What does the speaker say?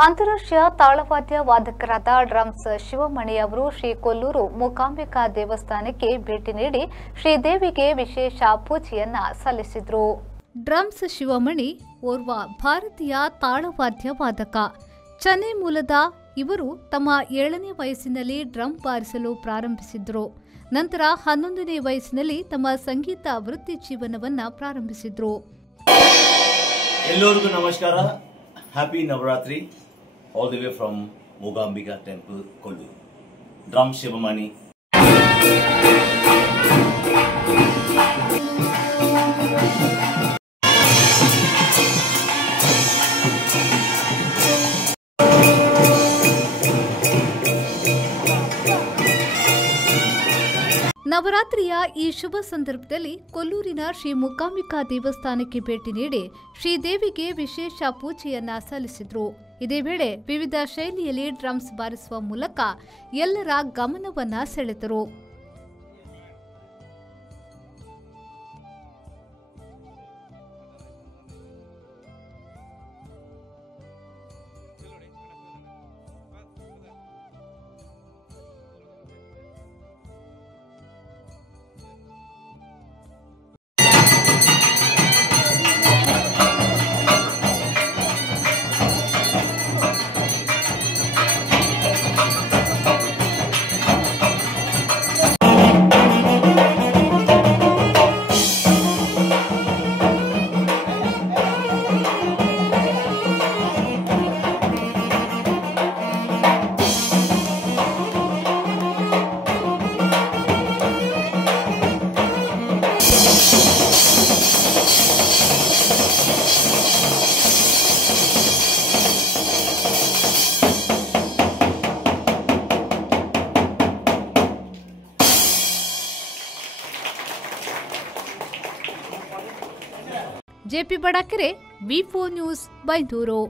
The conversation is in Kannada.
ಅಂತಾರಾಷ್ಟ್ರೀಯ ತಾಳವಾದ್ಯ ವಾದಕರಾದ ಡ್ರಮ್ಸ್ ಶಿವಮಣಿ ಅವರು ಶ್ರೀ ಕೊಲ್ಲೂರು ಮೂಕಾಂಬಿಕಾ ದೇವಸ್ಥಾನಕ್ಕೆ ಭೇಟಿ ನೀಡಿ ಶ್ರೀದೇವಿಗೆ ವಿಶೇಷ ಪೂಜೆಯನ್ನ ಸಲ್ಲಿಸಿದರು. ಡ್ರಮ್ಸ್ ಶಿವಮಣಿ ಓರ್ವ ಭಾರತೀಯ ತಾಳವಾದ್ಯ ವಾದಕ. ಚೆನ್ನೈ ಮೂಲದ ಇವರು ತಮ್ಮ 7ನೇ ವಯಸ್ಸಿನಲ್ಲಿ ಡ್ರಮ್ ಬಾರಿಸಲು ಪ್ರಾರಂಭಿಸಿದ್ರು. ನಂತರ 11ನೇ ವಯಸ್ಸಿನಲ್ಲಿ ತಮ್ಮ ಸಂಗೀತ ವೃತ್ತಿ ಜೀವನವನ್ನ ಪ್ರಾರಂಭಿಸಿದ್ರು. ಎಲ್ಲರಿಗೂ ನಮಸ್ಕಾರ. Happy Navratri. All the way from Mookambika Temple, Kollur. Drum Shivamani. ನವರಾತ್ರಿಯ ಈ ಶುಭ ಸಂದರ್ಭದಲ್ಲಿ ಕೊಲ್ಲೂರಿನ ಶ್ರೀ ಮೂಕಾಂಬಿಕಾ ದೇವಸ್ಥಾನಕ್ಕೆ ಭೇಟಿ ನೀಡಿ ಶ್ರೀದೇವಿಗೆ ವಿಶೇಷ ಪೂಜೆಯನ್ನ ಸಲ್ಲಿಸಿದ್ರು. ಇದೇ ವೇಳೆ ವಿವಿಧ ಶೈಲಿಯಲ್ಲಿ ಡ್ರಮ್ಸ್ ಬಾರಿಸುವ ಮೂಲಕ ಎಲ್ಲರ ಗಮನವನ್ನ ಸೆಳೆದರು. ಜೆಪಿ ಬಡಕೆರೆ, ವಿ4 ನ್ಯೂಸ್, ಬೈಂದೂರು.